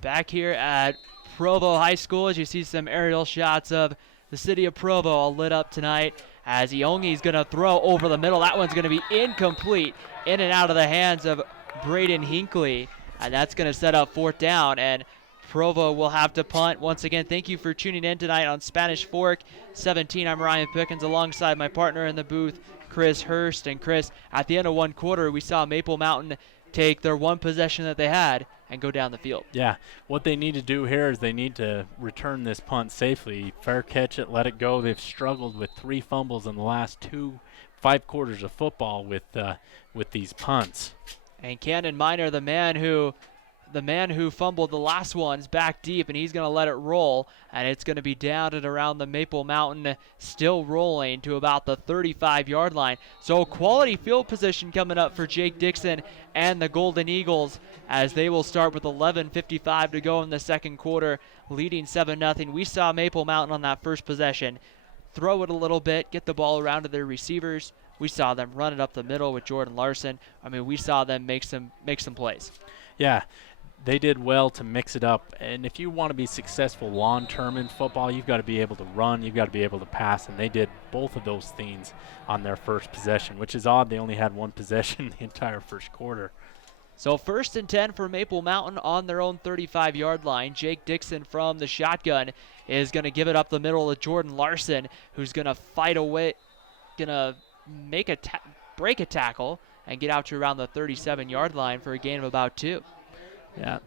Back here at Provo High School, as you see some aerial shots of the city of Provo all lit up tonight, as Iongi's going to throw over the middle. That one's going to be incomplete, in and out of the hands of Braden Hinckley, and that's going to set up fourth down, and Provo will have to punt. Once again, thank you for tuning in tonight on Spanish Fork 17. I'm Ryan Pickens alongside my partner in the booth, Chris Hurst. And Chris, at the end of one quarter, we saw Maple Mountain take their one possession that they had and go down the field. Yeah, what they need to do here is they need to return this punt safely. Fair catch it, let it go. They've struggled with 3 fumbles in the last 5 quarters of football with these punts. And Camden Minor, the man who fumbled the last one, is back deep, and he's going to let it roll, and it's going to be down and around the Maple Mountain, still rolling to about the 35-yard line. So quality field position coming up for Jake Dixon and the Golden Eagles, as they will start with 11:55 to go in the second quarter, leading 7-0. We saw Maple Mountain on that first possession throw it a little bit, get the ball around to their receivers. We saw them run it up the middle with Jordan Larson. I mean, we saw them make some plays. Yeah, they did well to mix it up. And if you want to be successful long-term in football, you've got to be able to run, you've got to be able to pass, and they did both of those things on their first possession, which is odd. They only had one possession the entire first quarter. So 1st and 10 for Maple Mountain on their own 35-yard line. Jake Dixon from the shotgun is going to give it up the middle to Jordan Larson, who's going to fight away, going to make break a tackle and get out to around the 37-yard line for a gain of about 2. Yeah,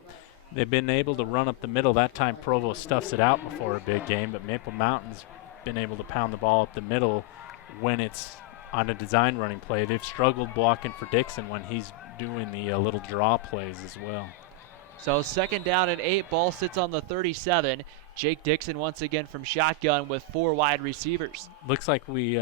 they've been able to run up the middle. That time Provo stuffs it out before a big game, but Maple Mountain's been able to pound the ball up the middle when it's on a design running play. They've struggled blocking for Dixon when he's doing the little draw plays as well. So 2nd down and 8, ball sits on the 37. Jake Dixon once again from shotgun with 4 wide receivers. Looks like we've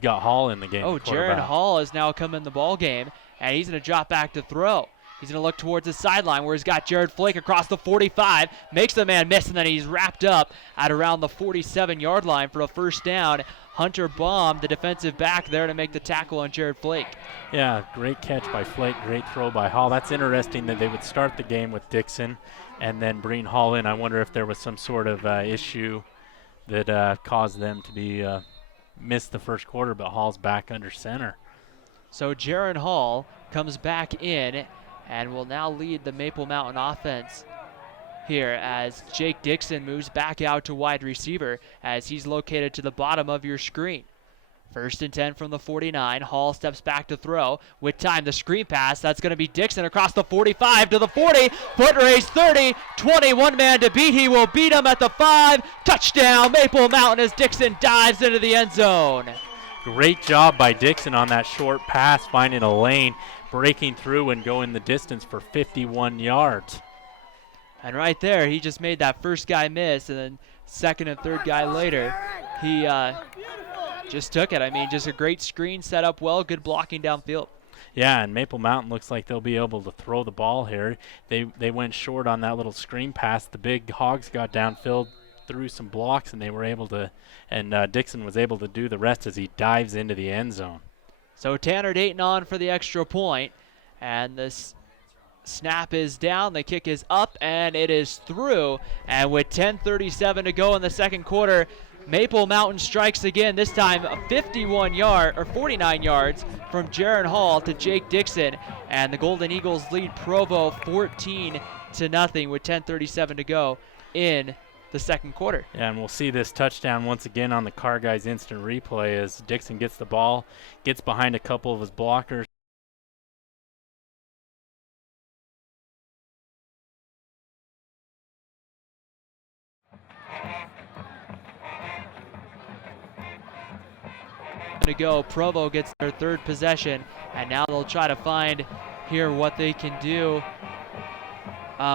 got Hall in the game. Oh, Jaron Hall has now come in the ball game, and he's going to drop back to throw. He's going to look towards the sideline where he's got Jared Flake across the 45, makes the man miss, and then he's wrapped up at around the 47-yard line for a first down. Hunter Baum, the defensive back, there to make the tackle on Jared Flake. Yeah, great catch by Flake, great throw by Hall. That's interesting that they would start the game with Dixon and then bring Hall in. I wonder if there was some sort of issue that caused them to be miss the first quarter, but Hall's back under center. So Jaron Hall comes back in and will now lead the Maple Mountain offense here as Jake Dixon moves back out to wide receiver as he's located to the bottom of your screen. 1st and 10 from the 49. Hall steps back to throw. With time, the screen pass. That's going to be Dixon across the 45 to the 40. Foot race 30. 21 man to beat. He will beat him at the 5. Touchdown, Maple Mountain, as Dixon dives into the end zone. Great job by Dixon on that short pass, finding a lane, breaking through and going the distance for 51 yards. And right there, he just made that first guy miss, and then second and third guy later, he just took it. I mean, just a great screen set up well, good blocking downfield. Yeah, and Maple Mountain looks like they'll be able to throw the ball here. They went short on that little screen pass. The big Hogs got downfield through some blocks, and they were able to, and Dixon was able to do the rest as he dives into the end zone. So Tanner Dayton on for the extra point, and this snap is down, the kick is up, and it is through. And with 10:37 to go in the second quarter, Maple Mountain strikes again, this time a 49 yards from Jaron Hall to Jake Dixon, and the Golden Eagles lead Provo 14-0 with 10:37 to go in the second quarter. Yeah, and we'll see this touchdown once again on the Car Guys instant replay as Dixon gets the ball, gets behind a couple of his blockers. To go, Provo gets their 3rd possession, and now they'll try to find here what they can do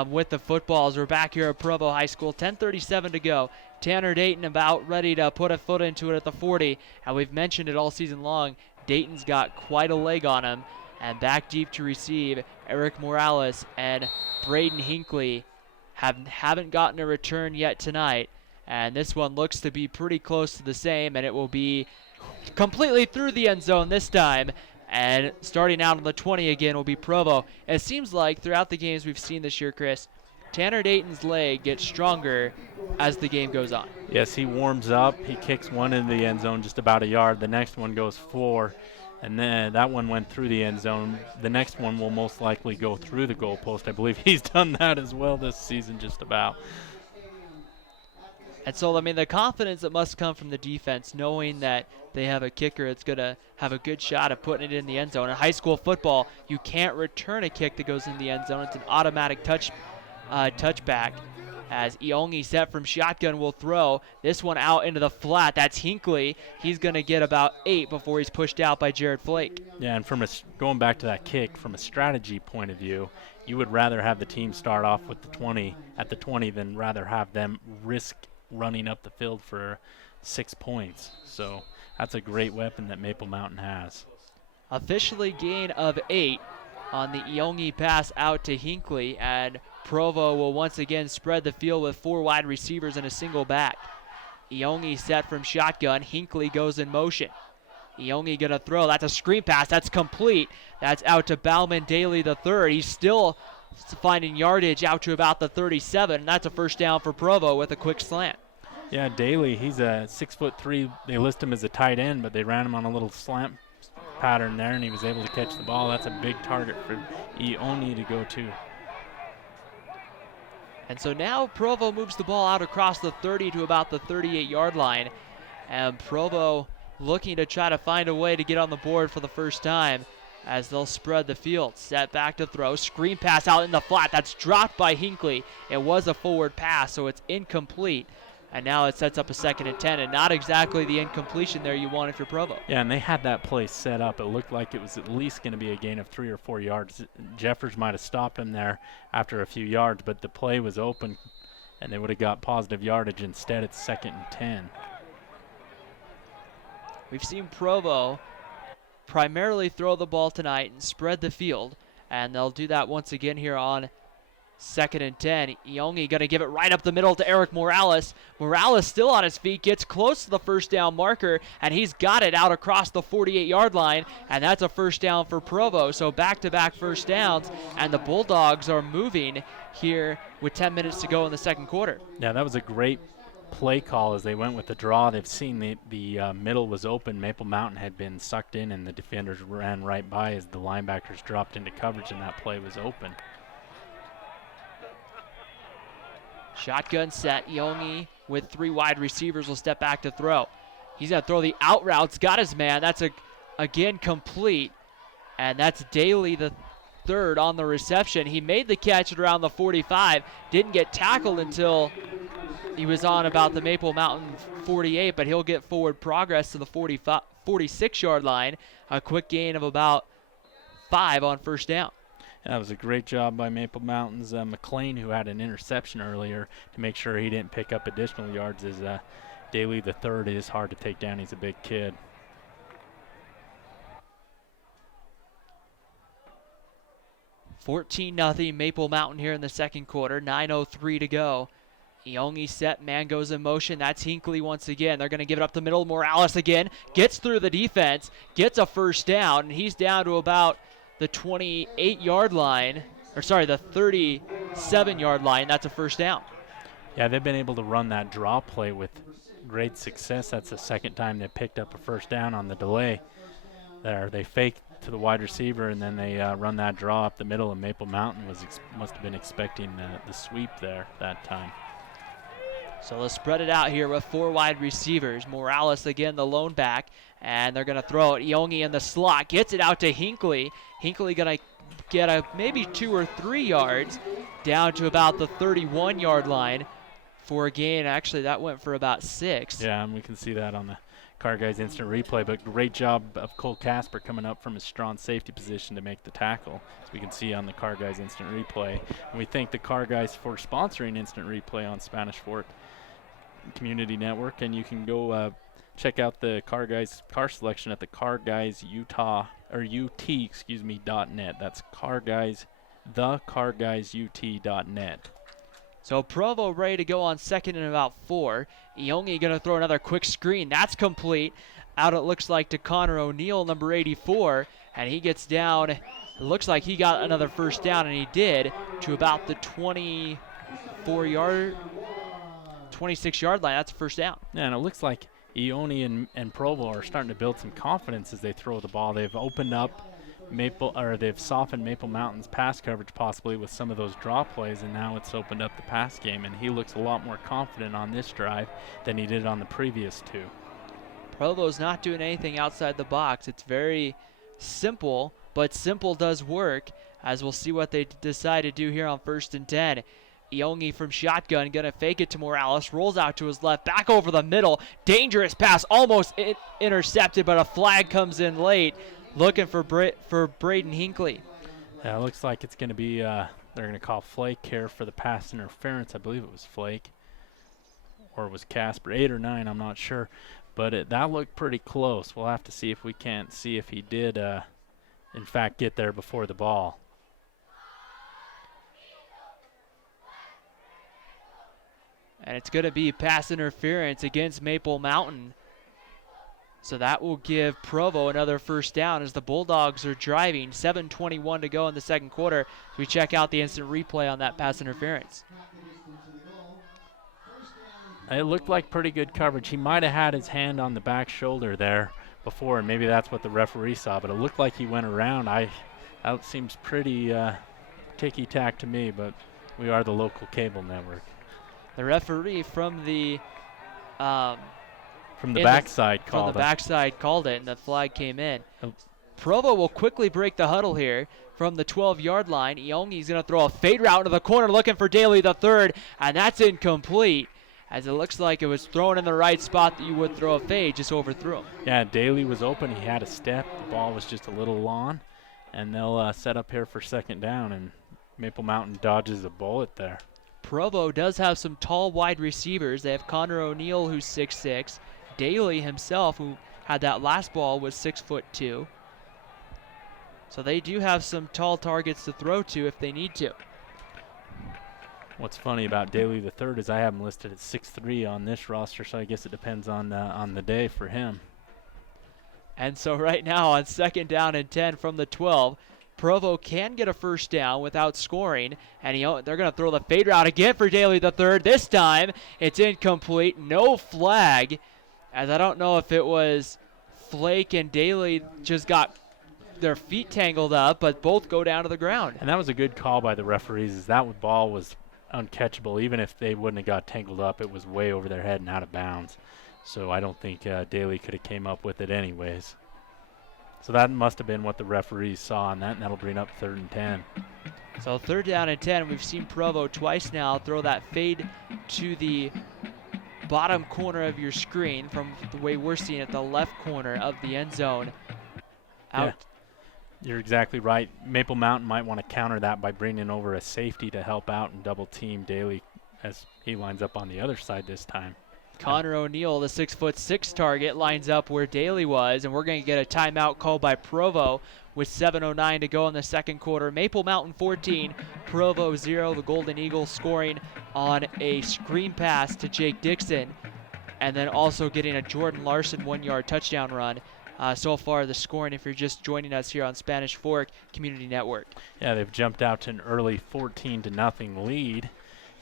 with the footballs. We're back here at Provo High School, 10:37 to go. Tanner Dayton about ready to put a foot into it at the 40, and we've mentioned it all season long. Dayton's got quite a leg on him, and back deep to receive, Eric Morales and Braden Hinckley haven't gotten a return yet tonight, and this one looks to be pretty close to the same, and it will be completely through the end zone this time. And starting out on the 20 again will be Provo. And it seems like throughout the games we've seen this year, Chris, Tanner Dayton's leg gets stronger as the game goes on. Yes, he warms up. He kicks one in the end zone just about a yard. The next one goes 4, and then that one went through the end zone. The next one will most likely go through the goalpost. I believe he's done that as well this season just about. And so, I mean, the confidence that must come from the defense, knowing that they have a kicker that's going to have a good shot at putting it in the end zone. In high school football, you can't return a kick that goes in the end zone. It's an automatic touchback. As Iongi set from shotgun will throw this one out into the flat. That's Hinckley. He's going to get about 8 before he's pushed out by Jared Flake. Yeah, and going back to that kick, from a strategy point of view, you would rather have the team start off with the 20 at the 20 than rather have them risk running up the field for 6 points. So that's a great weapon that Maple Mountain has. Officially gain of 8 on the Iongi pass out to Hinckley, and Provo will once again spread the field with 4 wide receivers and a single back. Iongi set from shotgun. Hinckley goes in motion. Iongi gonna throw. That's a screen pass. That's complete. That's out to Bauman Daly the third. He's still finding yardage out to about the 37. And that's a first down for Provo with a quick slant. Yeah, Daly, he's a 6'3". They list him as a tight end, but they ran him on a little slant pattern there, and he was able to catch the ball. That's a big target for Iongi to go to. And so now Provo moves the ball out across the 30 to about the 38-yard line. And Provo looking to try to find a way to get on the board for the first time as they'll spread the field. Set back to throw. Screen pass out in the flat. That's dropped by Hinckley. It was a forward pass, so it's incomplete. And now it sets up a 2nd and 10, and not exactly the incompletion there you want if you're Provo. Yeah, and they had that play set up. It looked like it was at least going to be a gain of 3 or 4 yards. Jeffers might have stopped him there after a few yards, but the play was open, and they would have got positive yardage. Instead, it's 2nd and 10. We've seen Provo primarily throw the ball tonight and spread the field, and they'll do that once again here on 2nd and 10. Iongi going to give it right up the middle to Eric Morales. Morales still on his feet, gets close to the first down marker, and he's got it out across the 48-yard line, and that's a first down for Provo. So back-to-back first downs, and the Bulldogs are moving here with 10 minutes to go in the second quarter. Yeah, that was a great play call as they went with the draw. They've seen the middle was open. Maple Mountain had been sucked in, and the defenders ran right by as the linebackers dropped into coverage, and that play was open. Shotgun set. Iongi with 3 wide receivers will step back to throw. He's going to throw the out routes. Got his man. That's again complete. And that's Daly the third on the reception. He made the catch at around the 45. Didn't get tackled until he was on about the Maple Mountain 48, but he'll get forward progress to the 46-yard line. A quick gain of about 5 on first down. That was a great job by Maple Mountain's McLean, who had an interception earlier, to make sure he didn't pick up additional yards, as Daly the third is hard to take down. He's a big kid. $14-0 Maple Mountain here in the second quarter. 9:03 to go. Iongi set, man goes in motion. That's Hinckley once again. They're going to give it up the middle. Morales again gets through the defense, gets a first down, and he's down to about the 28-yard line, or sorry, the 37-yard line. That's a first down. Yeah, they've been able to run that draw play with great success. That's the second time they picked up a first down on the delay there. They fake to the wide receiver, and then they run that draw up the middle, and Maple Mountain must have been expecting the sweep there that time. So they'll spread it out here with 4 wide receivers. Morales again, the lone back, and they're going to throw it. Iongi in the slot, gets it out to Hinckley. Hinckley going to get maybe 2 or 3 yards down to about the 31-yard line for a gain. Actually, that went for about 6. Yeah, and we can see that on the Car Guys instant replay, but great job of Cole Casper coming up from his strong safety position to make the tackle, as we can see on the Car Guys instant replay. And we thank the Car Guys for sponsoring instant replay on Spanish Fort Community Network, and you can go check out the Car Guys car selection at the UT.net. That's thecarguysut.net. So Provo ready to go on second and about 4. Iongi going to throw another quick screen. That's complete. Out it looks like to Connor O'Neill, number 84, and he gets down. It looks like he got another first down, and he did, to about the 20. 26-yard line. That's a first down. Yeah, and it looks like Ione and Provo are starting to build some confidence as they throw the ball. They've opened up they've softened Maple Mountain's pass coverage possibly with some of those draw plays, and now it's opened up the pass game, and he looks a lot more confident on this drive than he did on the previous two. Provo's not doing anything outside the box. It's very simple, but simple does work, as we'll see what they decide to do here on 1st and 10. Iongi from shotgun, gonna fake it to Morales, rolls out to his left, back over the middle. Dangerous pass, almost intercepted, but a flag comes in late. Looking for Braden Hinckley. Yeah, it looks like it's going to be, they're going to call Flake here for the pass interference. I believe it was Flake. Or it was Casper. 8 or 9, I'm not sure. But that looked pretty close. We'll have to see if we can't see if he did, in fact, get there before the ball. And it's going to be pass interference against Maple Mountain. So that will give Provo another first down as the Bulldogs are driving. 7:21 to go in the second quarter. So we check out the instant replay on that pass interference. It looked like pretty good coverage. He might have had his hand on the back shoulder there before, and maybe that's what the referee saw, but it looked like he went around. That seems pretty ticky-tack to me, but we are the local cable network. The referee from the backside called it, and the flag came in. Oh. Provo will quickly break the huddle here from the 12-yard line. Iongi's going to throw a fade route into the corner looking for Daly the third, and that's incomplete, as it looks like it was thrown in the right spot that you would throw a fade, just overthrew him. Yeah, Daly was open. He had a step. The ball was just a little long, and they'll set up here for second down, and Maple Mountain dodges a bullet there. Provo does have some tall wide receivers. They have Connor O'Neill, who's 6'6". Daly himself, who had that last ball, was 6'2". So they do have some tall targets to throw to if they need to. What's funny about Daly the third is I have him listed at 6'3" on this roster, so I guess it depends on the day for him. And so right now on 2nd down and 10 from the 12, Provo can get a first down without scoring, and they're going to throw the fade route again for Daly the third. This time it's incomplete, no flag, as I don't know if it was Flake and Daly just got their feet tangled up, but both go down to the ground. And that was a good call by the referees, as that ball was uncatchable. Even if they wouldn't have got tangled up, it was way over their head and out of bounds. So I don't think Daly could have came up with it anyways. So that must have been what the referees saw on that, and that'll bring up 3rd and 10. So 3rd down and 10. We've seen Provo twice now throw that fade to the bottom corner of your screen from the way we're seeing it, the left corner of the end zone. Out. Yeah, you're exactly right. Maple Mountain might want to counter that by bringing over a safety to help out and double team Daly as he lines up on the other side this time. Connor O'Neill, the 6'6" target, lines up where Daly was, and we're going to get a timeout called by Provo with 7:09 to go in the second quarter. Maple Mountain 14, Provo 0. The Golden Eagles scoring on a screen pass to Jake Dixon, and then also getting a Jordan Larson 1-yard touchdown run. So far, the scoring, if you're just joining us here on Spanish Fork Community Network. Yeah, they've jumped out to an early 14-0 lead,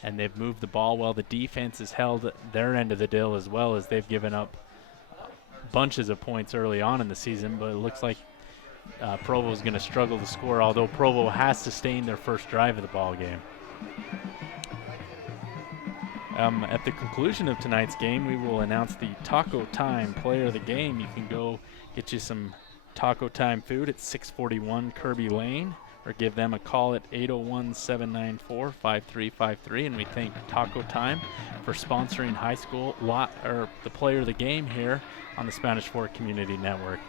and they've moved the ball well. The defense has held their end of the deal as well, as they've given up bunches of points early on in the season, but it looks like Provo is going to struggle to score, although Provo has sustained their first drive of the ball game. At the conclusion of tonight's game, we will announce the Taco Time player of the game. You can go get you some Taco Time food at 641 Kirby Lane, or give them a call at 801-794-5353. And we thank Taco Time for sponsoring high school the player of the game here on the Spanish Fork Community Network.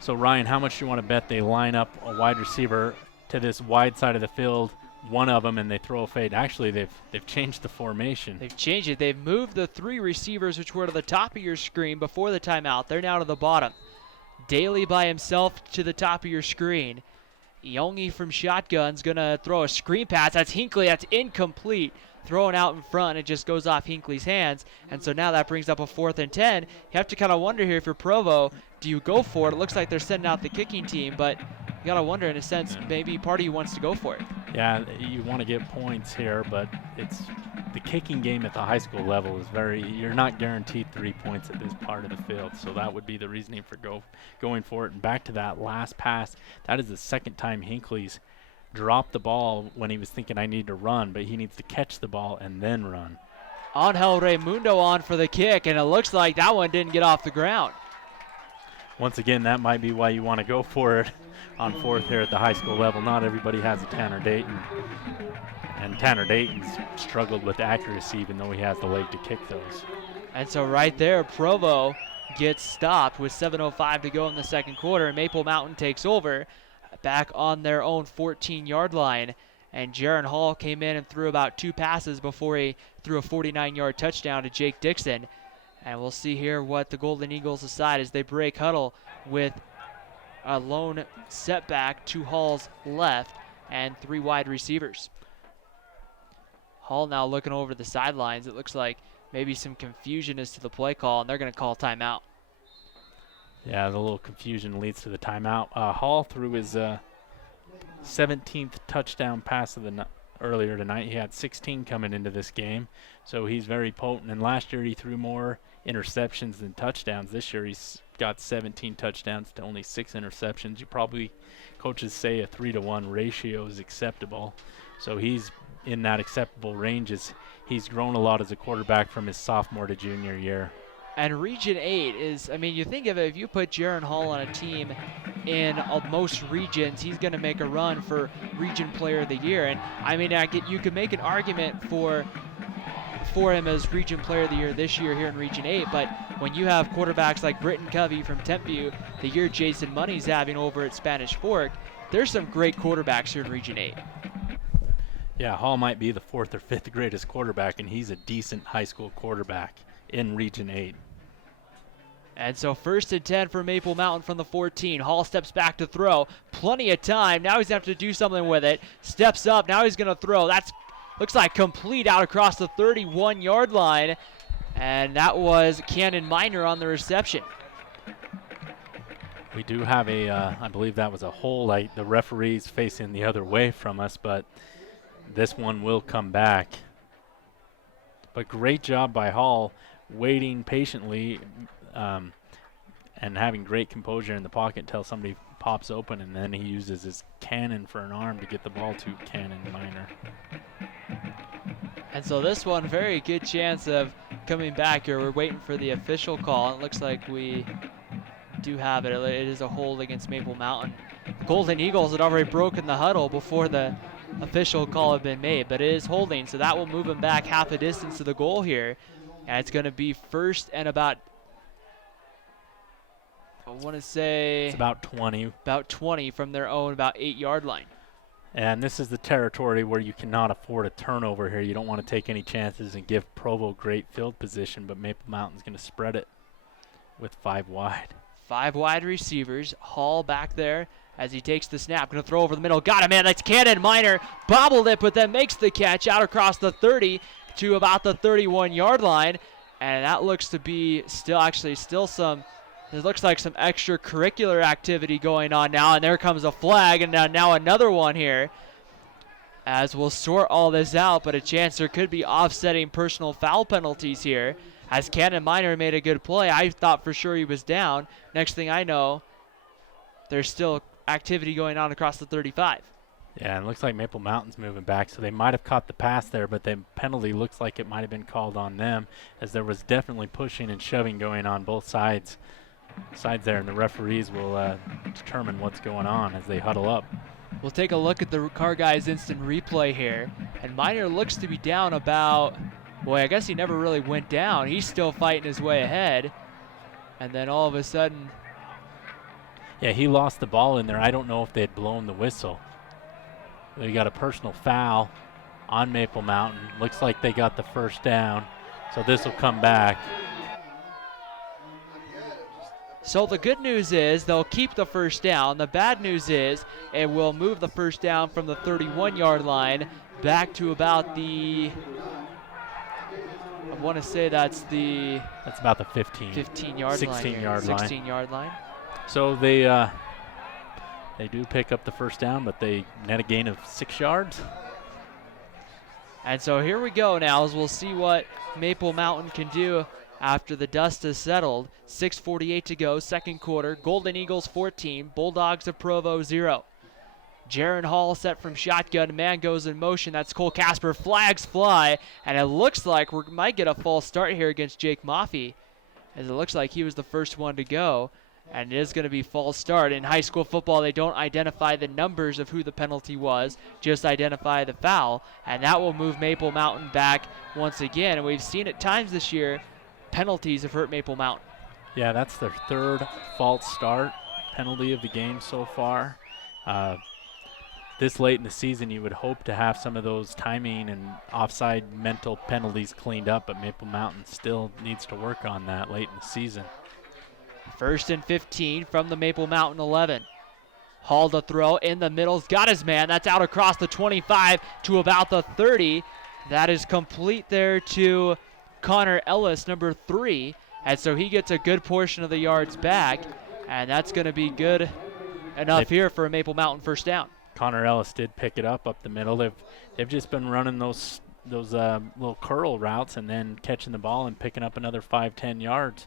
So Ryan, how much do you want to bet they line up a wide receiver to this wide side of the field, one of them, and they throw a fade? Actually, they've changed the formation. They've changed it. They've moved the 3 receivers, which were to the top of your screen before the timeout. They're now to the bottom. Daly by himself to the top of your screen. Iongi from shotgun's going to throw a screen pass. That's Hinckley. That's incomplete. Thrown out in front. It just goes off Hinckley's hands. And so now that brings up a 4th and 10. You have to kind of wonder here if you're Provo, do you go for it? It looks like they're sending out the kicking team, but You gotta wonder, in a sense, maybe part of you wants to go for it. Yeah, you want to get points here, but it's the kicking game at the high school level is you're not guaranteed 3 points at this part of the field, so that would be the reasoning for going for it. And back to that last pass, that is the second time Hinckley's dropped the ball when he was thinking I need to run, but he needs to catch the ball and then run. Angel Raimundo on for the kick, and it looks like that one didn't get off the ground. Once again, that might be why you want to go for it on fourth here at the high school level. Not everybody has a Tanner Dayton, and Tanner Dayton's struggled with accuracy even though he has the leg to kick those. And so right there, Provo gets stopped with 7:05 to go in the second quarter. Maple Mountain takes over back on their own 14-yard line. And Jaron Hall came in and threw about 2 passes before he threw a 49-yard touchdown to Jake Dixon. And we'll see here what the Golden Eagles decide as they break huddle with a lone setback to Hall's left and 3 wide receivers. Hall now looking over the sidelines. It looks like maybe some confusion as to the play call, and they're going to call timeout. Yeah, the little confusion leads to the timeout. Hall threw his 17th touchdown pass of the earlier tonight. He had 16 coming into this game, so he's very potent. And last year he threw more interceptions than touchdowns. This year he's got 17 touchdowns to only 6 interceptions. You probably, coaches say a 3-to-1 ratio is acceptable. So he's in that acceptable range. He's grown a lot as a quarterback from his sophomore to junior year. And Region 8 is, I mean, you think of it, if you put Jaron Hall on a team in most regions, he's going to make a run for Region Player of the Year. And I mean, you could make an argument for him as Region Player of the Year this year here in Region 8, but when you have quarterbacks like Britton Covey from Tempview, the year Jason Money's having over at Spanish Fork, there's some great quarterbacks here in Region 8. Yeah, Hall might be the 4th or 5th greatest quarterback, and he's a decent high school quarterback in Region 8. And so 1st and 10 for Maple Mountain from the 14. Hall steps back to throw. Plenty of time. Now he's going to have to do something with it. Steps up. Now he's going to throw. That's looks like complete out across the 31-yard line. And that was Cannon Minor on the reception. We do have I believe that was a hole. The referee's facing the other way from us, but this one will come back. But great job by Hall, waiting patiently and having great composure in the pocket until somebody pops open, and then he uses his cannon for an arm to get the ball to Cannon Minor. And so this one, very good chance of coming back here. We're waiting for the official call. It looks like we do have it. It is a hold against Maple Mountain. Golden Eagles had already broken the huddle before the official call had been made, but it is holding, so that will move him back half a distance to the goal here. And it's going to be 1st and about, I want to say, it's about 20. About 20 from their own about 8-yard line. And this is the territory where you cannot afford a turnover here. You don't want to take any chances and give Provo great field position, but Maple Mountain's going to spread it with 5 wide. 5 wide receivers. Hall back there as he takes the snap. Going to throw over the middle. Got it, man. That's Cannon Minor. Bobbled it, but then makes the catch out across the 30 to about the 31-yard line. And that looks to be still some, it looks like some extracurricular activity going on now. And there comes a flag, and now another one here. As we'll sort all this out, but a chance there could be offsetting personal foul penalties here. As Cannon Minor made a good play, I thought for sure he was down. Next thing I know, there's still activity going on across the 35. Yeah, and it looks like Maple Mountain's moving back, so they might have caught the pass there, but the penalty looks like it might have been called on them, as there was definitely pushing and shoving going on both sides there, and the referees will determine what's going on as they huddle up. We'll take a look at the Car Guys instant replay here, and Minor looks to be down about, boy, I guess he never really went down. He's still fighting his way ahead, and then all of a sudden, yeah, he lost the ball in there. I don't know if they had blown the whistle. They got a personal foul on Maple Mountain. Looks like they got the first down, so this will come back. So the good news is they'll keep the first down. The bad news is it will move the first down from the 31-yard line back to about the, I want to say that's about the 15. 15-yard line. 16-yard line. 16-yard line. So they They do pick up the first down, but they net a gain of 6 yards. And so here we go now as we'll see what Maple Mountain can do after the dust has settled. 6:48 to go, second quarter. Golden Eagles 14, Bulldogs of Provo 0. Jaron Hall set from shotgun. Man goes in motion. That's Cole Casper. Flags fly. And it looks like we might get a false start here against Jake Maffey, as it looks like he was the first one to go. And it is going to be false start. In high school football, they don't identify the numbers of who the penalty was, just identify the foul. And that will move Maple Mountain back once again. And we've seen at times this year, penalties have hurt Maple Mountain. Yeah, that's their third false start penalty of the game so far. This late in the season, you would hope to have some of those timing and offside mental penalties cleaned up, but Maple Mountain still needs to work on that late in the season. 1st and 15 from the Maple Mountain 11. Hall to throw in the middle. He's got his man. That's out across the 25 to about the 30. That is complete there to Connor Ellis, number 3. And so he gets a good portion of the yards back. And that's going to be good enough here for a Maple Mountain first down. Connor Ellis did pick it up the middle. They've just been running those little curl routes and then catching the ball and picking up another 5-10 yards.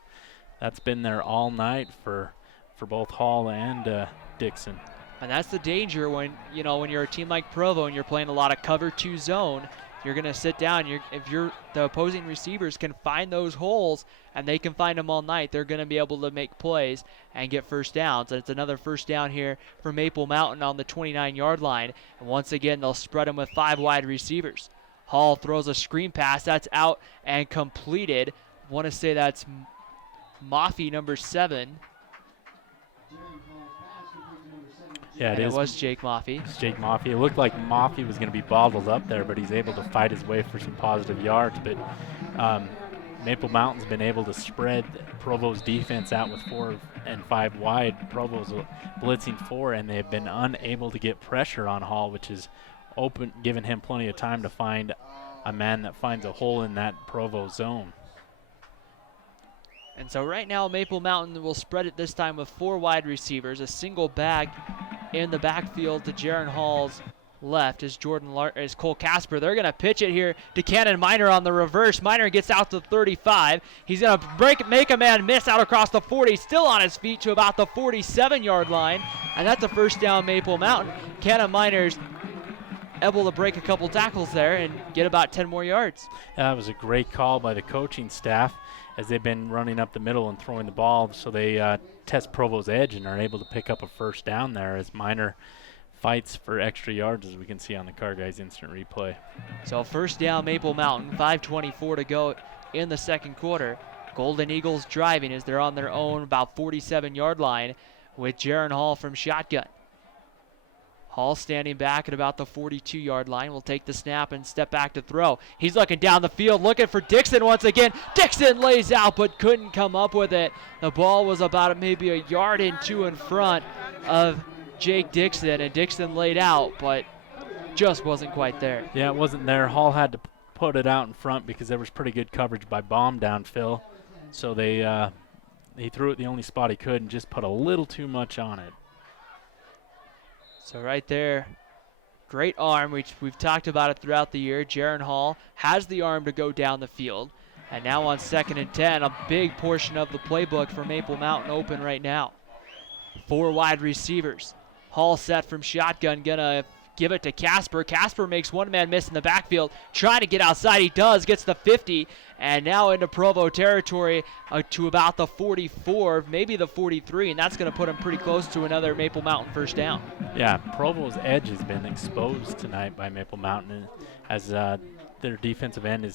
That's been there all night for both Hall and Dixon. And that's the danger when you're a team like Provo and you're playing a lot of cover 2 zone. You're going to sit down. If the opposing receivers can find those holes, and they can find them all night, they're going to be able to make plays and get first downs. And it's another first down here for Maple Mountain on the 29-yard line. And once again, they'll spread them with 5 wide receivers. Hall throws a screen pass. That's out and completed. I want to say that's Maffey, number 7. Yeah, it was Jake Maffey. It's Jake Maffey. It looked like Maffey was going to be bottled up there, but he's able to fight his way for some positive yards. But Maple Mountain's been able to spread Provo's defense out with 4 and 5 wide. Provo's blitzing 4, and they've been unable to get pressure on Hall, which is giving him plenty of time to find a man that finds a hole in that Provo zone. And so right now, Maple Mountain will spread it this time with 4 wide receivers, a single back in the backfield to Jaron Hall's left is Cole Casper. They're going to pitch it here to Cannon Miner on the reverse. Miner gets out to 35. He's going to make a man miss out across the 40, still on his feet to about the 47-yard line, and that's a first down Maple Mountain. Cannon Miner's able to break a couple tackles there and get about 10 more yards. That was a great call by the coaching staff, as they've been running up the middle and throwing the ball, so they test Provo's edge and are able to pick up a first down there as Miner fights for extra yards, as we can see on the Car Guys instant replay. So first down Maple Mountain, 5:24 to go in the second quarter. Golden Eagles driving as they're on their own about 47-yard line with Jaron Hall from shotgun. Hall standing back at about the 42-yard line. Will take the snap and step back to throw. He's looking down the field, looking for Dixon once again. Dixon lays out but couldn't come up with it. The ball was about maybe a yard and 2 in front of Jake Dixon, and Dixon laid out, but just wasn't quite there. Yeah, it wasn't there. Hall had to put it out in front because there was pretty good coverage by Baum downfield. So he threw it the only spot he could and just put a little too much on it. So right there, great arm, which we've talked about it throughout the year. Jaron Hall has the arm to go down the field. And now on 2nd and 10, a big portion of the playbook for Maple Mountain open right now. 4 wide receivers. Hall set from shotgun, gonna give it to Casper. Casper makes one man miss in the backfield, trying to get outside. He does, gets the 50, and now into Provo territory to about the 44, maybe the 43, and that's gonna put him pretty close to another Maple Mountain first down. Yeah, Provo's edge has been exposed tonight by Maple Mountain, as their defensive end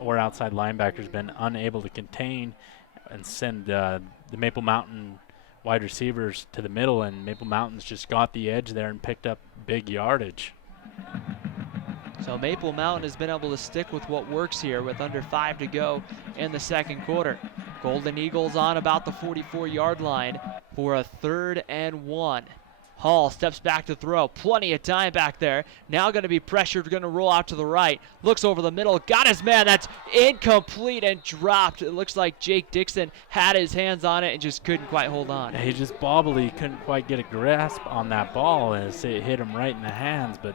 or outside linebacker has been unable to contain and send the Maple Mountain wide receivers to the middle, and Maple Mountain's just got the edge there and picked up big yardage. So Maple Mountain has been able to stick with what works here with under 5 to go in the second quarter. Golden Eagles on about the 44-yard line for a 3rd and 1. Hall steps back to throw. Plenty of time back there. Now going to be pressured, going to roll out to the right. Looks over the middle. Got his man. That's incomplete and dropped. It looks like Jake Dixon had his hands on it and just couldn't quite hold on. Yeah, he just bobbly, couldn't quite get a grasp on that ball as it hit him right in the hands, but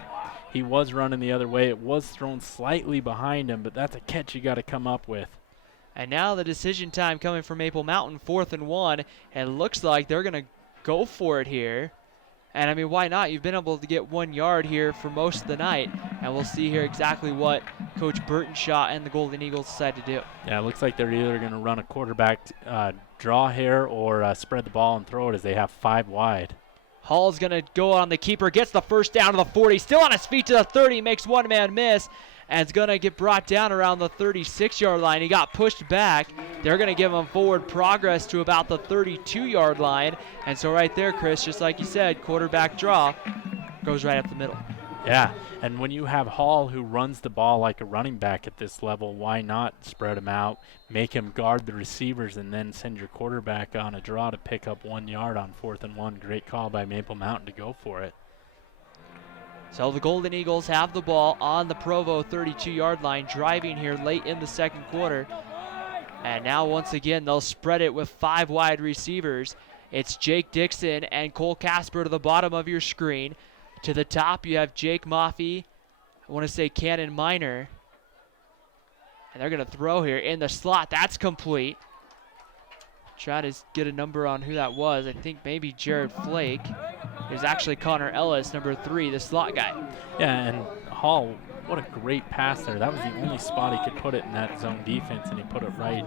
he was running the other way. It was thrown slightly behind him, but that's a catch you got to come up with. And now the decision time coming from Maple Mountain, 4th and 1. And it looks like they're going to go for it here. And, I mean, why not? You've been able to get 1 yard here for most of the night. And we'll see here exactly what Coach Burtonshaw and the Golden Eagles decide to do. Yeah, it looks like they're either going to run a quarterback draw here or spread the ball and throw it as they have 5 wide. Hall's going to go on the keeper, gets the first down to the 40, still on his feet to the 30, makes one man miss, and it's going to get brought down around the 36-yard line. He got pushed back. They're going to give him forward progress to about the 32-yard line. And so right there, Chris, just like you said, quarterback draw goes right up the middle. Yeah, and when you have Hall who runs the ball like a running back at this level, why not spread him out, make him guard the receivers, and then send your quarterback on a draw to pick up 1 yard on 4th and 1. Great call by Maple Mountain to go for it. So the Golden Eagles have the ball on the Provo 32-yard line, driving here late in the second quarter. And now once again, they'll spread it with 5 wide receivers. It's Jake Dixon and Cole Casper to the bottom of your screen. To the top, you have Jake Maffey. I want to say Cannon Minor. And they're going to throw here in the slot. That's complete. Try to get a number on who that was. I think maybe Jared Flake. It was actually Connor Ellis, number 3, the slot guy. Yeah, and Hall, what a great pass there. That was the only spot he could put it in that zone defense, and he put it right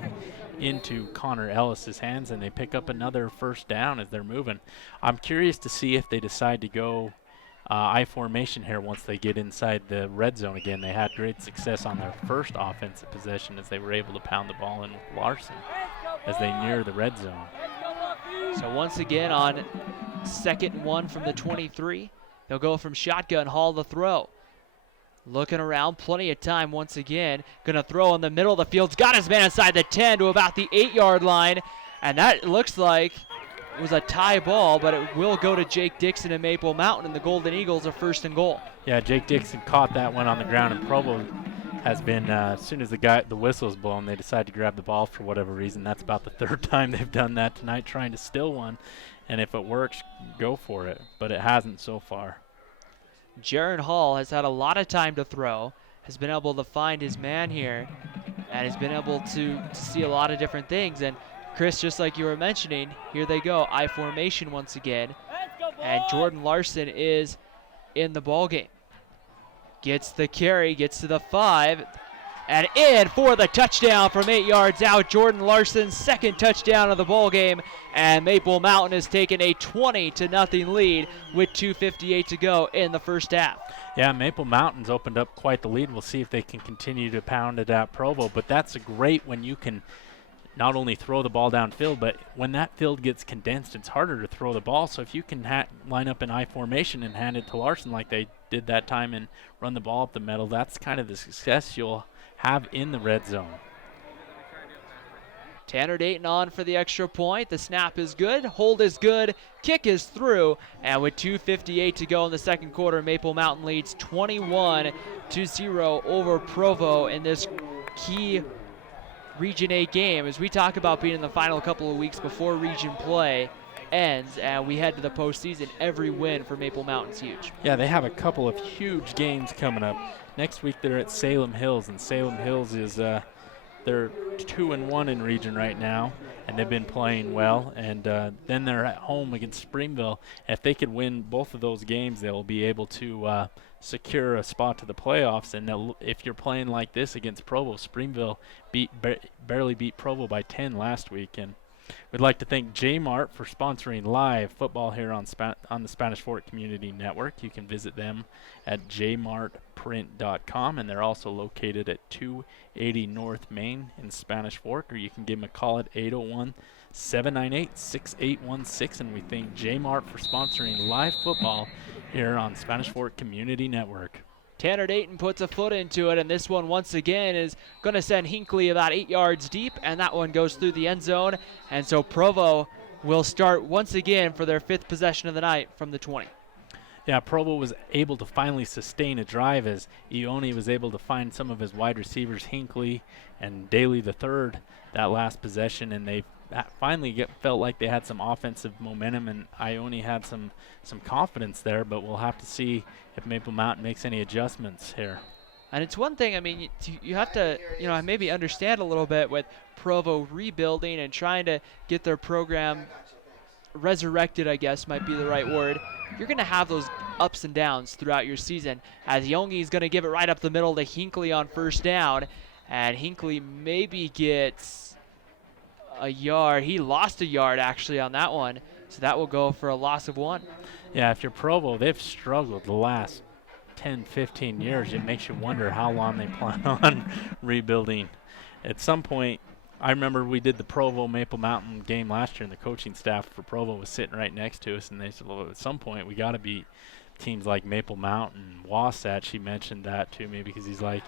into Connor Ellis's hands, and they pick up another first down as they're moving. I'm curious to see if they decide to go I formation here once they get inside the red zone again. They had great success on their first offensive possession as they were able to pound the ball in with Larson as they near the red zone. So once again on 2nd and 1 from the 23, they'll go from shotgun. Hall the throw. Looking around, plenty of time once again. Gonna throw in the middle of the field. Got his man inside the 10 to about the 8-yard line. And that looks like it was a tie ball, but it will go to Jake Dixon and Maple Mountain, and the Golden Eagles are 1st and goal. Yeah, Jake Dixon caught that one on the ground, and Provo has been, as soon as the whistle's blown, they decide to grab the ball for whatever reason. That's about the 3rd time they've done that tonight, trying to steal one. And if it works, go for it. But it hasn't so far. Jaron Hall has had a lot of time to throw, has been able to find his man here, and has been able to see a lot of different things. And Chris, just like you were mentioning, here they go, I formation once again. And Jordan Larson is in the ball game. Gets the carry, gets to the 5, and in for the touchdown from 8 yards out. Jordan Larson's 2nd touchdown of the ball game, and Maple Mountain has taken a 20-0 lead with 2:58 to go in the first half. Yeah, Maple Mountain's opened up quite the lead. We'll see if they can continue to pound it at Provo, but that's great when you can not only throw the ball downfield, but when that field gets condensed, it's harder to throw the ball. So if you can line up in I formation and hand it to Larson like they did that time and run the ball up the middle, that's kind of the success you'll have in the red zone. Tanner Dayton on for the extra point. The snap is good, hold is good, kick is through, and with 2:58 to go in the second quarter, Maple Mountain leads 21-0 over Provo in this key Region 8 game. As we talk about being in the final couple of weeks before Region play ends, and we head to the postseason, every win for Maple Mountain's huge. Yeah, they have a couple of huge games coming up. Next week they're at Salem Hills, and Salem Hills is they're 2-1 in region right now, and they've been playing well. And then they're at home against Springville. If they could win both of those games, they'll be able to secure a spot to the playoffs. And if you're playing like this against Provo, Springville barely beat Provo by 10 last week. And we'd like to thank J-Mart for sponsoring live football here on the Spanish Fort Community Network. You can visit them at jmartprint.com, and they're also located at 280 North Main in Spanish Fork, or you can give them a call at 801-798-6816. And we thank J-Mart for sponsoring live football here on Spanish Fort Community Network. Tanner Dayton puts a foot into it, and this one once again is going to send Hinckley about 8 yards deep, and that one goes through the end zone. And so Provo will start once again for their 5th possession of the night from the 20. Yeah, Provo was able to finally sustain a drive as Ione was able to find some of his wide receivers, Hinckley and Daly the third, that last possession, and they finally felt like they had some offensive momentum, and Ione had some confidence there, but we'll have to see if Maple Mountain makes any adjustments here. And it's one thing, I mean, you have to, maybe understand a little bit with Provo rebuilding and trying to get their program resurrected, I guess might be the right word. You're going to have those ups and downs throughout your season, as Yongi is going to give it right up the middle to Hinckley on first down, and Hinckley maybe gets a yard. He lost a yard actually on that one, so that will go for a loss of 1. Yeah, if you're Provo, they've struggled the last 10, 15 years. It makes you wonder how long they plan on rebuilding. At some point, I remember we did the Provo Maple Mountain game last year, and the coaching staff for Provo was sitting right next to us, and they said, well, at some point we got to beat teams like Maple Mountain, Wasatch. He mentioned that to me because he's like,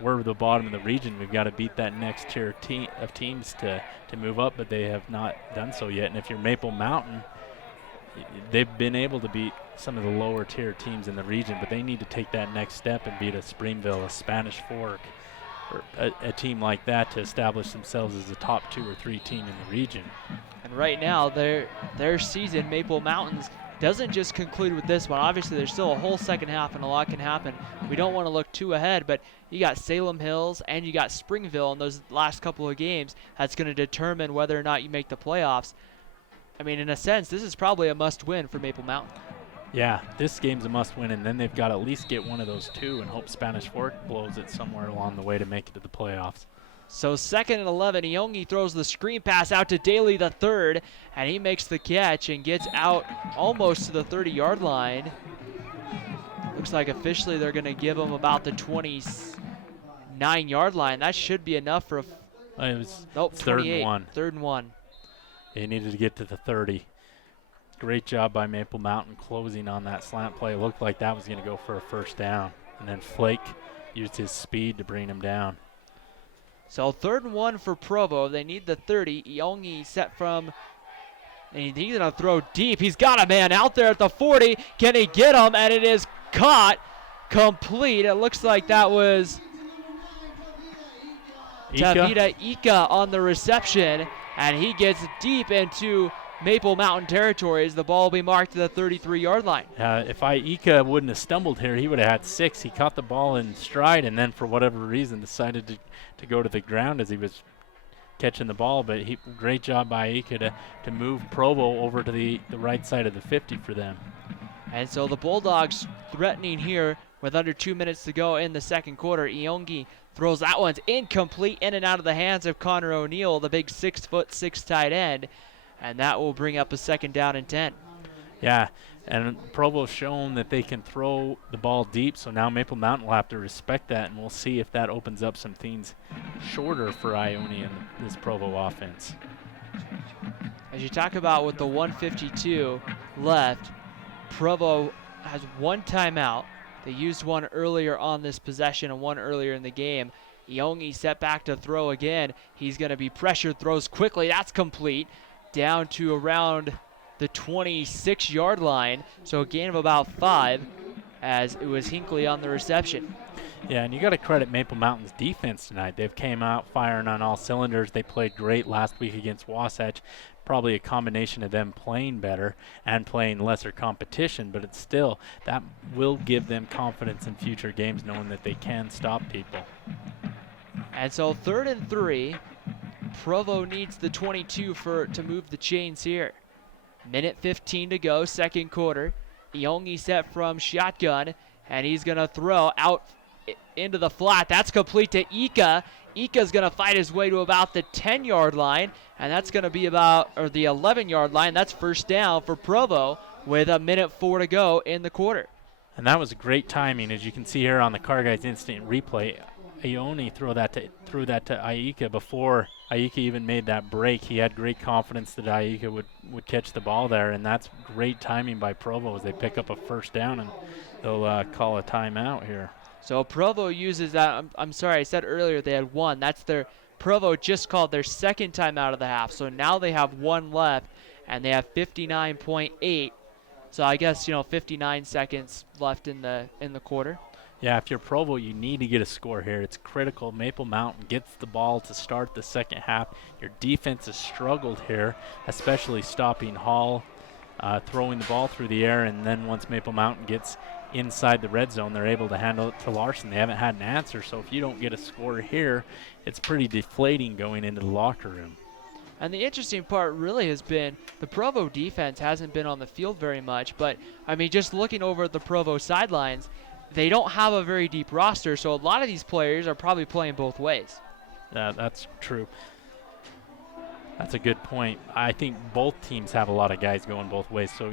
we're the bottom of the region. We've got to beat that next tier of teams to move up, but they have not done so yet. And if you're Maple Mountain, they've been able to beat some of the lower tier teams in the region, but they need to take that next step and beat a Springville, a Spanish Fork, or a team like that to establish themselves as a top 2 or 3 team in the region. And right now, their season, Maple Mountains, doesn't just conclude with this one. Obviously, there's still a whole second half and a lot can happen. We don't want to look too ahead, but you got Salem Hills and you got Springville in those last couple of games. That's going to determine whether or not you make the playoffs. I mean, in a sense, this is probably a must-win for Maple Mountain. Yeah, this game's a must-win, and then they've got to at least get one of those 2 and hope Spanish Fork blows it somewhere along the way to make it to the playoffs. So 2nd and 11, Iongi throws the screen pass out to Daly the third, and he makes the catch and gets out almost to the 30-yard line. Looks like officially they're going to give him about the 29-yard line. That should be enough for it was nope, 3rd and 1. 3rd and 1. They needed to get to the 30. Great job by Maple Mountain closing on that slant play. It looked like that was going to go for a first down. And then Flake used his speed to bring him down. So 3rd and 1 for Provo. They need the 30. Iongi set from, and he's going to throw deep. He's got a man out there at the 40. Can he get him? And it is caught complete. It looks like that was Tavita Ika on the reception. And he gets deep into Maple Mountain territory as the ball will be marked to the 33-yard line. If Ika wouldn't have stumbled here, he would have had 6. He caught the ball in stride and then for whatever reason decided to go to the ground as he was catching the ball. But great job by Ika to move Provo over to the right side of the 50 for them. And so the Bulldogs threatening here with under 2 minutes to go in the second quarter. Iongi throws that one's incomplete, in and out of the hands of Connor O'Neill, the big 6'6" tight end. And that will bring up a 2nd down and 10. Yeah, and Provo's shown that they can throw the ball deep, so now Maple Mountain will have to respect that, and we'll see if that opens up some things shorter for Ione and this Provo offense. As you talk about with the 1:52 left, Provo has 1 timeout. They used one earlier on this possession and one earlier in the game. Iongi set back to throw again. He's going to be pressured, throws quickly. That's complete. Down to around the 26-yard line. So a gain of about 5 as it was Hinckley on the reception. Yeah, and you got to credit Maple Mountain's defense tonight. They've came out firing on all cylinders. They played great last week against Wasatch. Probably a combination of them playing better and playing lesser competition, but it's still, that will give them confidence in future games knowing that they can stop people. And so 3rd and 3. Provo needs the 22 to move the chains here. Minute 15 to go, second quarter. Iongi set from shotgun, and he's going to throw out into the flat. That's complete to Ika. Ika's going to fight his way to about the 10-yard line, and that's going to be the 11-yard line. That's first down for Provo with a minute 4 to go in the quarter. And that was great timing, as you can see here on the Car Guys instant replay. Ione threw that to Aika before Aika even made that break. He had great confidence that Aika would catch the ball there, and that's great timing by Provo as they pick up a first down, and they'll call a timeout here. So Provo uses that. I'm sorry, I said earlier they had 1. That's their Provo just called their second timeout of the half, so now they have one left, and they have 59.8. So I guess 59 seconds left in the quarter. Yeah, if you're Provo, you need to get a score here. It's critical. Maple Mountain gets the ball to start the second half. Your defense has struggled here, especially stopping Hall, throwing the ball through the air, and then once Maple Mountain gets inside the red zone, they're able to handle it to Larson. They haven't had an answer, so if you don't get a score here, it's pretty deflating going into the locker room. And the interesting part really has been the Provo defense hasn't been on the field very much, but I mean, just looking over at the Provo sidelines, they don't have a very deep roster, so a lot of these players are probably playing both ways. That's true. That's a good point. I think both teams have a lot of guys going both ways, so,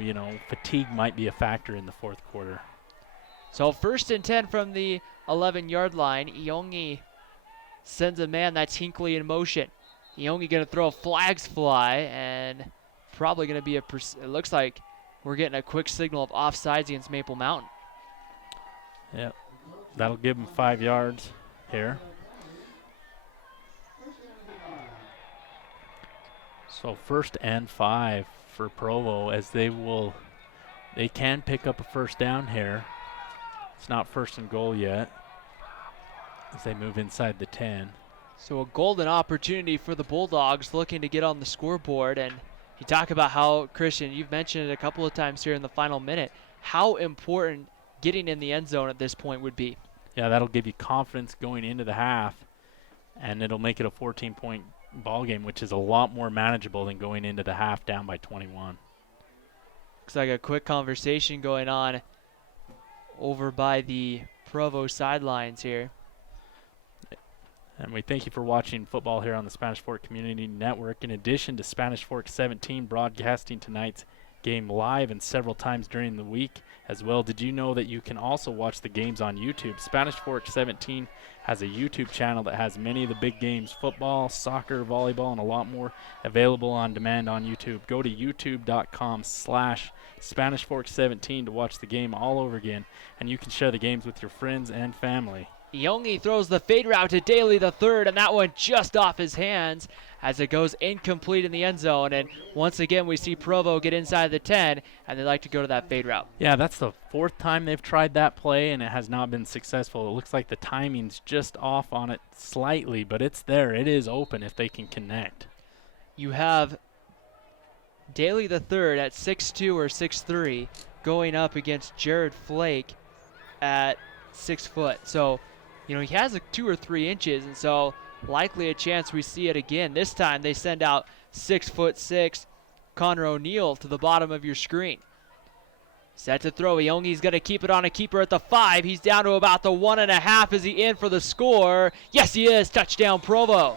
fatigue might be a factor in the fourth quarter. So 1st and 10 from the 11-yard line. Iongi sends a man, that's Hinckley, in motion. Iongi going to throw a flags fly, and probably going to be it looks like we're getting a quick signal of offsides against Maple Mountain. Yep, that'll give them 5 yards here. So 1st and 5 for Provo, as they can pick up a first down here. It's not 1st and goal yet as they move inside the 10. So a golden opportunity for the Bulldogs looking to get on the scoreboard. And you talk about how, Christian, you've mentioned it a couple of times here in the final minute, how important getting in the end zone at this point would be. Yeah, that'll give you confidence going into the half, and it'll make it a 14-point ball game, which is a lot more manageable than going into the half down by 21. Looks like a quick conversation going on over by the Provo sidelines here. And we thank you for watching football here on the Spanish Fork Community Network. In addition to Spanish Fork 17 broadcasting tonight's game live and several times during the week as well, did you know that you can also watch the games on YouTube? Spanish Fork 17 has a YouTube channel that has many of the big games, football, soccer, volleyball, and a lot more available on demand on YouTube. Go to youtube.com/Spanish Fork 17 to watch the game all over again, and you can share the games with your friends and family. Iongi throws the fade route to Daly the third, and that one just off his hands as it goes incomplete in the end zone. And once again, we see Provo get inside the 10, and they like to go to that fade route. Yeah, that's the 4th time they've tried that play, and it has not been successful. It looks like the timing's just off on it slightly, but it's there. It is open if they can connect. You have Daly the third at 6'2" or 6'3", going up against Jared Flake at 6 foot. So, he has 2 or 3 inches, and so likely a chance we see it again. This time they send out 6'6" Connor O'Neill to the bottom of your screen. Set to throw. Iongi's going to keep it on a keeper at the 5. He's down to about the 1.5. Is he in for the score? Yes, he is. Touchdown, Provo.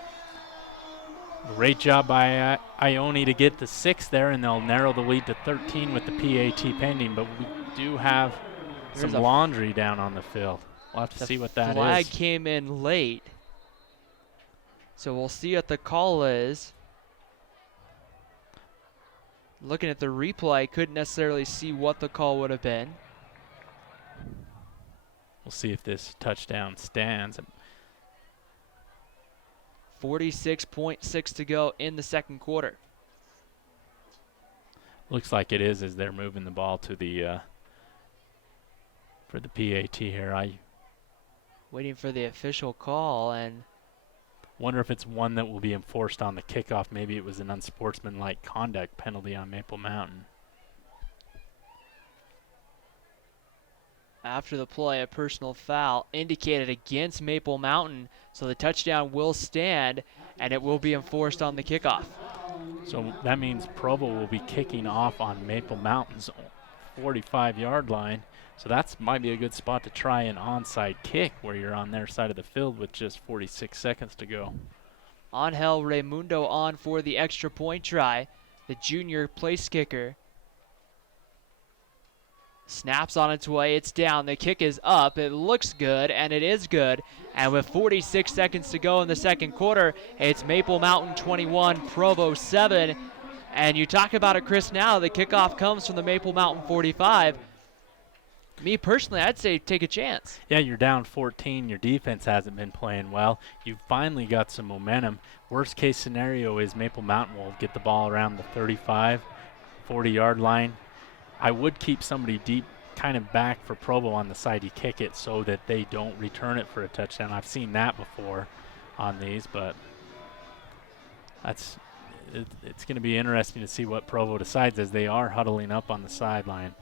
Great job by Ione to get the 6 there, and they'll narrow the lead to 13 with the PAT pending. But we do have some laundry down on the field. We'll have to see what that is. The flag came in late. So we'll see what the call is. Looking at the replay, couldn't necessarily see what the call would have been. We'll see if this touchdown stands. 46.6 to go in the second quarter. Looks like it is as they're moving the ball to the for the PAT here. Waiting for the official call, and wonder if it's one that will be enforced on the kickoff. Maybe it was an unsportsmanlike conduct penalty on Maple Mountain. After the play, a personal foul indicated against Maple Mountain, so the touchdown will stand, and it will be enforced on the kickoff. So that means Provo will be kicking off on Maple Mountain's 45-yard line. So that might be a good spot to try an onside kick where you're on their side of the field with just 46 seconds to go. Angel Raimundo on for the extra point try. The junior place kicker. Snaps on its way. It's down. The kick is up. It looks good, and it is good. And with 46 seconds to go in the second quarter, it's Maple Mountain 21, Provo 7. And you talk about it, Chris, now. The kickoff comes from the Maple Mountain 45. Me personally, I'd say take a chance. Yeah, you're down 14. Your defense hasn't been playing well. You've finally got some momentum. Worst case scenario is Maple Mountain will get the ball around the 35, 40-yard line. I would keep somebody deep kind of back for Provo on the side you kick it so that they don't return it for a touchdown. I've seen that before on these, but it's going to be interesting to see what Provo decides as they are huddling up on the sideline.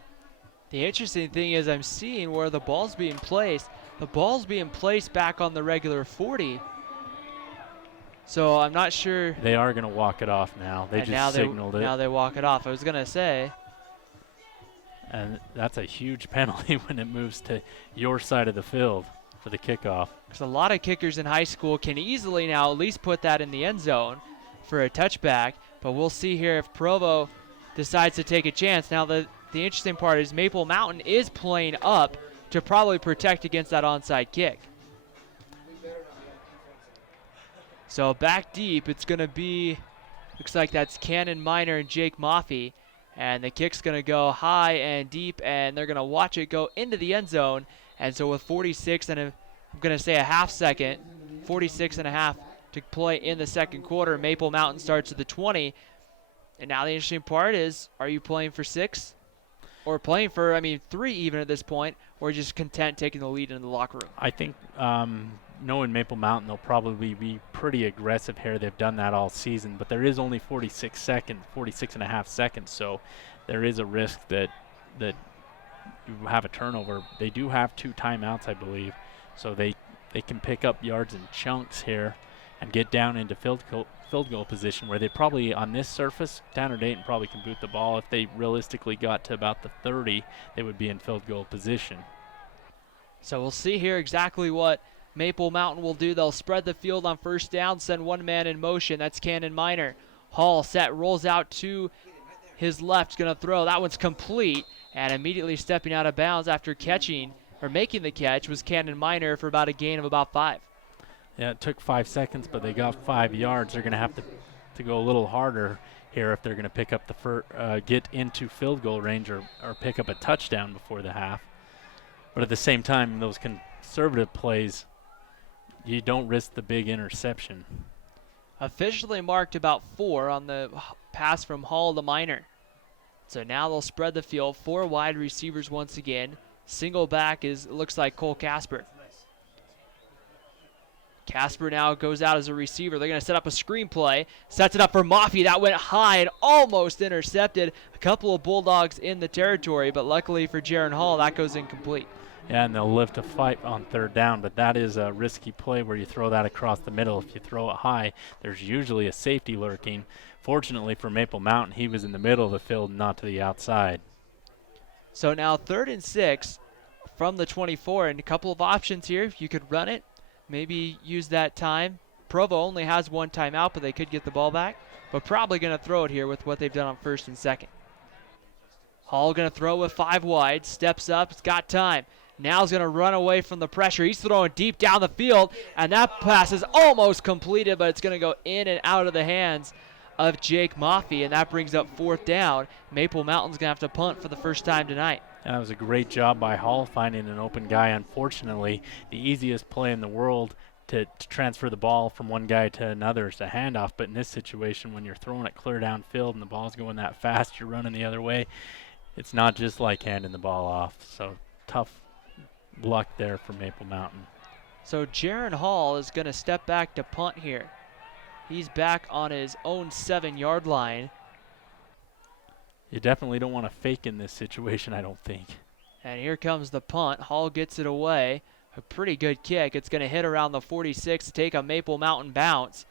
The interesting thing is I'm seeing where the ball's being placed. The ball's being placed back on the regular 40. So I'm not sure. They are going to walk it off now. They just signaled it. Now they walk it off. I was going to say. And that's a huge penalty when it moves to your side of the field for the kickoff. Because a lot of kickers in high school can easily now at least put that in the end zone for a touchback. But we'll see here if Provo decides to take a chance. Now the interesting part is Maple Mountain is playing up to probably protect against that onside kick. So back deep, it's going to be, looks like that's Cannon Miner and Jake Maffey. And the kick's going to go high and deep, and they're going to watch it go into the end zone. And so with 46 and I'm going to say a half second, 46 and a half to play in the second quarter, Maple Mountain starts at the 20. And now the interesting part is, are you playing for 6? Or playing for, 3 even at this point, or just content taking the lead in the locker room? I think knowing Maple Mountain, they'll probably be pretty aggressive here. They've done that all season, but there is only 46 and a half seconds, so there is a risk that you have a turnover. They do have 2 timeouts, I believe, so they can pick up yards in chunks here and get down into field goal position where they probably, on this surface, Tanner Dayton probably can boot the ball. If they realistically got to about the 30, they would be in field goal position. So we'll see here exactly what Maple Mountain will do. They'll spread the field on first down, send one man in motion. That's Cannon Miner. Hall set, rolls out to his left, going to throw. That one's complete, and immediately stepping out of bounds after catching, or making the catch, was Cannon Miner for about a gain of about 5. Yeah, it took 5 seconds, but they got 5 yards. They're going to have to go a little harder here if they're going to pick up get into field goal range or pick up a touchdown before the half. But at the same time, those conservative plays, you don't risk the big interception. Officially marked about 4 on the pass from Hall to Miner. So now they'll spread the field. 4 wide receivers once again. Single back looks like Cole Casper. Casper now goes out as a receiver. They're going to set up a screen play. Sets it up for Maffey. That went high and almost intercepted. A couple of Bulldogs in the territory, but luckily for Jaron Hall, that goes incomplete. Yeah, and they'll live to fight on third down, but that is a risky play where you throw that across the middle. If you throw it high, there's usually a safety lurking. Fortunately for Maple Mountain, he was in the middle of the field, not to the outside. So now 3rd and 6 from the 24, and a couple of options here. You could run it, maybe use that time. Provo only has 1 timeout, but they could get the ball back. But probably going to throw it here with what they've done on 1st and 2nd. Hall going to throw with 5 wide, steps up, it's got time. Now he's going to run away from the pressure. He's throwing deep down the field, and that pass is almost completed, but it's going to go in and out of the hands of Jake Maffey, and that brings up 4th down. Maple Mountain's going to have to punt for the first time tonight. That was a great job by Hall finding an open guy. Unfortunately, the easiest play in the world to transfer the ball from one guy to another is a handoff, but in this situation, when you're throwing it clear downfield and the ball's going that fast, you're running the other way, it's not just like handing the ball off. So tough luck there for Maple Mountain. So Jaron Hall is going to step back to punt here. He's back on his own 7-yard line. You definitely don't want to fake in this situation, I don't think. And here comes the punt. Hall gets it away. A pretty good kick. It's going to hit around the 46 to take a Maple Mountain bounce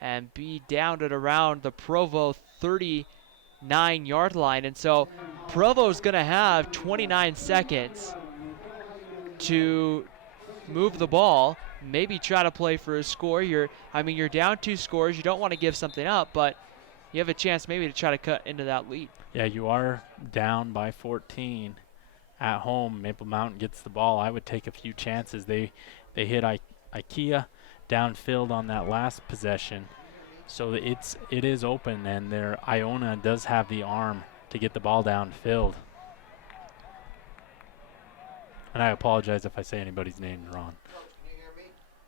and be down at around the Provo 39-yard line. And so Provo's going to have 29 seconds to move the ball, maybe try to play for a score. You're down 2 scores. You don't want to give something up, but you have a chance maybe to try to cut into that lead. Yeah, you are down by 14 at home. Maple Mountain gets the ball. I would take a few chances. They hit IKEA downfield on that last possession, so it is open, and their Iona does have the arm to get the ball downfield. And I apologize if I say anybody's name wrong.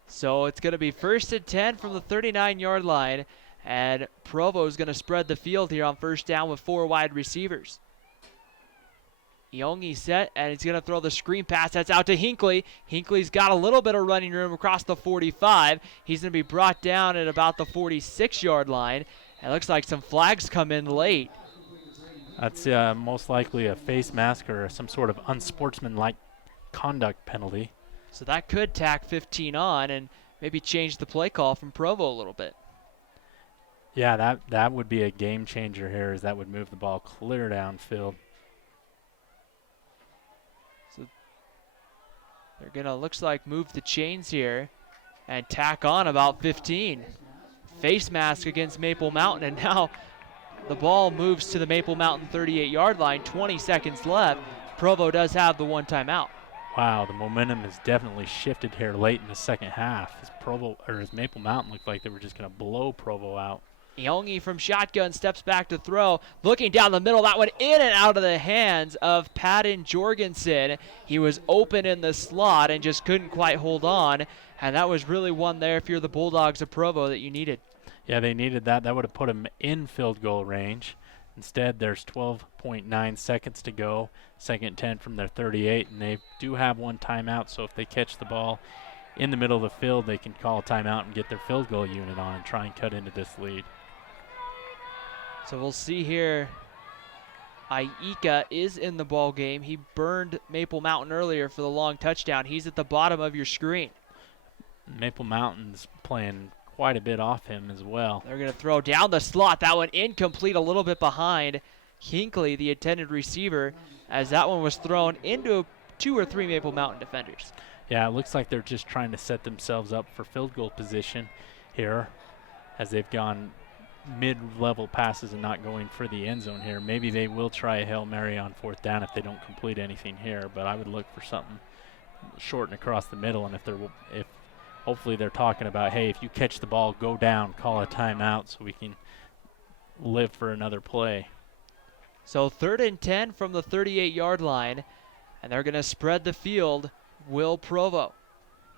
So it's going to be 1st and 10 from the 39-yard line, and Provo is going to spread the field here on 1st down with 4 wide receivers. Iongi set, and he's going to throw the screen pass. That's out to Hinckley. Hinckley's got a little bit of running room across the 45. He's going to be brought down at about the 46-yard line. It looks like some flags come in late. That's most likely a face mask or some sort of unsportsmanlike conduct penalty. So that could tack 15 on and maybe change the play call from Provo a little bit. Yeah, that would be a game changer here, as that would move the ball clear downfield. So they're going to, looks like, move the chains here and tack on about 15. Face mask against Maple Mountain, and now the ball moves to the Maple Mountain 38-yard line. 20 seconds left. Provo does have the one timeout. Wow, the momentum has definitely shifted here late in the second half. As Maple Mountain looked like they were just going to blow Provo out. Iongi from shotgun steps back to throw. Looking down the middle, that one in and out of the hands of Patton Jorgensen. He was open in the slot and just couldn't quite hold on. And that was really one there, if you're the Bulldogs of Provo, that you needed. Yeah, they needed that. That would have put them in field goal range. Instead, there's 12.9 seconds to go. 2nd and 10 from their 38, and they do have one timeout, so if they catch the ball in the middle of the field, they can call a timeout and get their field goal unit on and try and cut into this lead. So we'll see here. Aika is in the ball game. He burned Maple Mountain earlier for the long touchdown. He's at the bottom of your screen. Maple Mountain's playing quite a bit off him as well. They're going to throw down the slot. That one incomplete, a little bit behind Hinckley, the intended receiver, as that one was thrown into 2 or 3 Maple Mountain defenders. Yeah, it looks like they're just trying to set themselves up for field goal position here, as they've gone mid-level passes and not going for the end zone here. Maybe they will try a Hail Mary on 4th down if they don't complete anything here, but I would look for something short and across the middle, and if hopefully they're talking about, hey, if you catch the ball, go down, call a timeout so we can live for another play. So 3rd and 10 from the 38-yard line, and they're going to spread the field. Will Provo.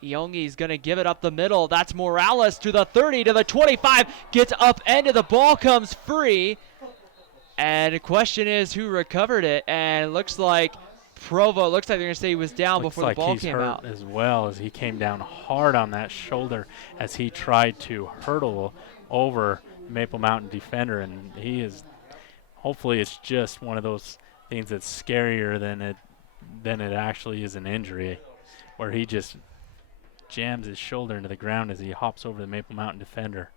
Iongi's going to give it up the middle. That's Morales to the 30, to the 25, gets upended. The ball comes free. And the question is who recovered it. And it looks like Provo, looks like they're going to say he was down before the ball came out. As well, as he came down hard on that shoulder as he tried to hurdle over the Maple Mountain defender. And he is, hopefully it's just one of those things that's scarier than it actually is an injury, where he just jams his shoulder into the ground as he hops over the Maple Mountain defender.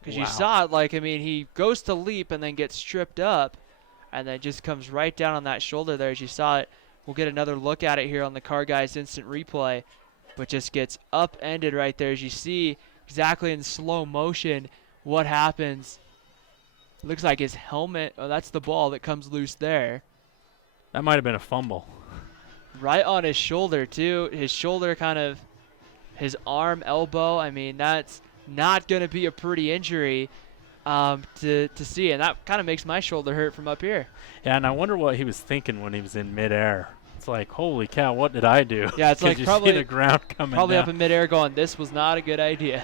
Because you saw it, he goes to leap and then gets tripped up and then just comes right down on that shoulder there as you saw it. We'll get another look at it here on the Car Guys instant replay, but just gets upended right there as you see exactly in slow motion what happens. Looks like his helmet, that's the ball that comes loose there. That might have been a fumble. Right on his shoulder, too. His shoulder his arm, elbow. That's not going to be a pretty injury to see. And that kind of makes my shoulder hurt from up here. Yeah, and I wonder what he was thinking when he was in midair. It's like, holy cow, what did I do? Yeah, it's like probably see the ground coming probably down. Up in midair going, this was not a good idea.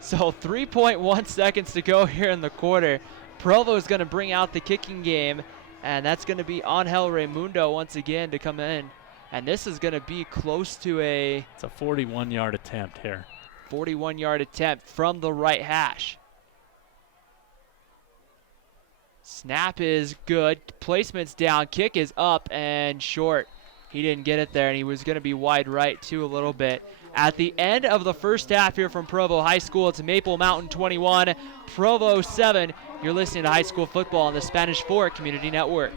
So 3.1 seconds to go here in the quarter. Provo is going to bring out the kicking game, and that's going to be Angel Raimundo once again to come in. And this is going to be close to It's a 41-yard attempt here. 41-yard attempt from the right hash. Snap is good. Placement's down. Kick is up and short. He didn't get it there, and he was going to be wide right, too, a little bit. At the end of the first half here from Provo High School, it's Maple Mountain 21, Provo 7. You're listening to High School Football on the Spanish Fork Community Network.